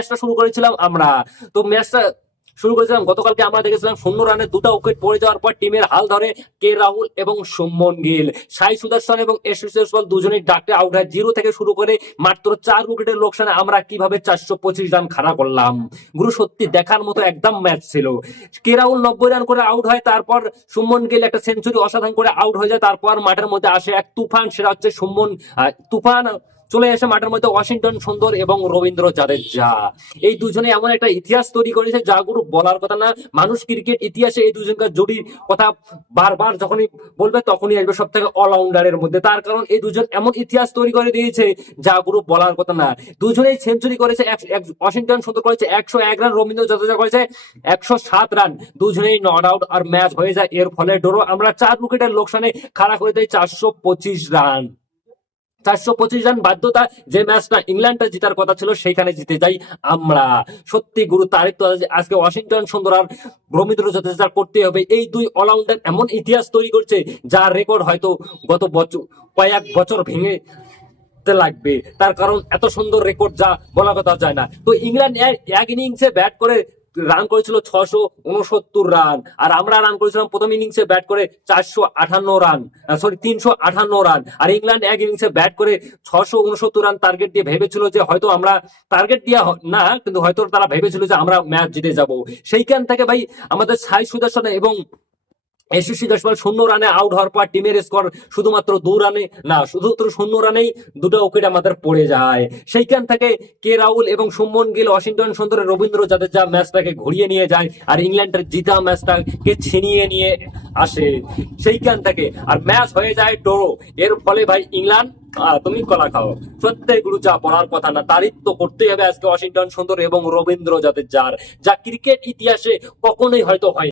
ম্যাচটা শুরু করেছিলাম আমরা। তো ম্যাচটা শুরু করেছিলাম গতকালকে আমরা দেখেছিলাম শূন্য রানে দুটো উইকেট পড়ে যাওয়ার পর টিমের হাল ধরে কে রাহুল এবং সুমন গিল। সাই সুদর্শন এবং এসএস জয়সওয়াল দুজনেই ডাকে আউট হয় জিরো থেকে শুরু করে মাত্র চার উইকেটের লোকসানে আমরা কীভাবে চারশো পঁচিশ রান খাড়া করলাম? গুরু, সত্যি দেখার মতো একদম ম্যাচ ছিল। কে রাহুল নব্বই রান করে আউট হয়, তারপর সুমন গিল একটা সেঞ্চুরি অসাধারণ করে আউট হয়ে যায়, তারপর মাঠের মধ্যে আসে এক তুফান, সেটা হচ্ছে সুমন তুফান চলে আসে মাঠের মধ্যে ওয়াশিংটন, সুন্দর এবং রবীন্দ্র জাদেজা এই দুজনে এমন একটা ইতিহাস তৈরি করেছে যা গুরু বলার কথা না। মানুষ ক্রিকেট ইতিহাসে এই দুজনকার জুটির কথা বারবার যখনই বলবে তখনই আসবে সব থেকে অলরাউন্ডারের মধ্যে। তার কারণ এই দুজন এমন ইতিহাস তৈরি করে দিয়েছে যা গুরু বলার কথা না। দুজনেই সেঞ্চুরি করেছে ওয়াশিংটন সুন্দর করেছে, একশো এক রান রবীন্দ্র জাদেজা করেছে, একশো সাত রান দুজনেই নট আউট আর ম্যাচ হয়ে যায়। এর ফলে ডোরো, আমরা চার উইকেটের লোকসানে খাড়া করে দেয় চারশো পঁচিশ রান চারশো পঁচিশ রান বাধ্যতা যে ম্যাচটা ইংল্যান্ডটা জেতার কথা ছিল, সেইখানে জিতে যাই আমরা। সত্যি গুরু তারিখ তো আজকে ওয়াশিংটন সুন্দর আর রবীন্দ্র জাদেজা করতে হবে। এই দুই অলরাউন্ডার এমন ইতিহাস তৈরি করছে, যার রেকর্ড হয়তো গত বছর, কয়েক বছর ভেঙে লাগবে। তার কারণ এত সুন্দর রেকর্ড যা বলা কথা যায় না। তো ইংল্যান্ড এক ইনিংসে ব্যাট করে রান করেছিল ছশো উনসত্তর রান আর আমরা রান করেছিলাম প্রথম ইনিংসে ব্যাট করে চারশো আঠান্ন রান সরি তিনশো আঠান্ন রান আর ইংল্যান্ড এক ইনিংসে ব্যাট করে ছশো উনসত্তর রান টার্গেট দিয়ে ভেবেছিল যে হয়তো আমরা টার্গেট দিয়ে না, কিন্তু হয়তো তারা ভেবেছিল যে আমরা ম্যাচ জিতে যাব। সেইখান থেকে ভাই আমাদের সাই সুদর্শন এবং এসএসসি জয়সওয়াল শূন্য রানে আউট হওয়ার পর টিমের স্কোর শুধুমাত্র দু রানে, না, শুধুমাত্র শূন্য রানেই দুটো উইকেট আমাদের পড়ে যায়। সেইখান থেকে কে রাহুল এবং সুমন গিল ওয়াশিংটন সুন্দর রবীন্দ্র জাদেজা ম্যাচটাকে ঘুরিয়ে নিয়ে যায় আর ইংল্যান্ডের জিতা ম্যাচটাকে ছিনিয়ে নিয়ে আসে। সেইখান থেকে আর ম্যাচ হয়ে যায় ডোরো। এর ফলে ভাই ইংল্যান্ড তুমি কলা খাও। প্রত্যেক গুরু যা বলার কথা না, তারিফ তো করতেই হবে আজকে ওয়াশিংটন সুন্দর এবং রবীন্দ্র জাদেজার। যা ক্রিকেট ইতিহাসে কখনোই হয়তো হয়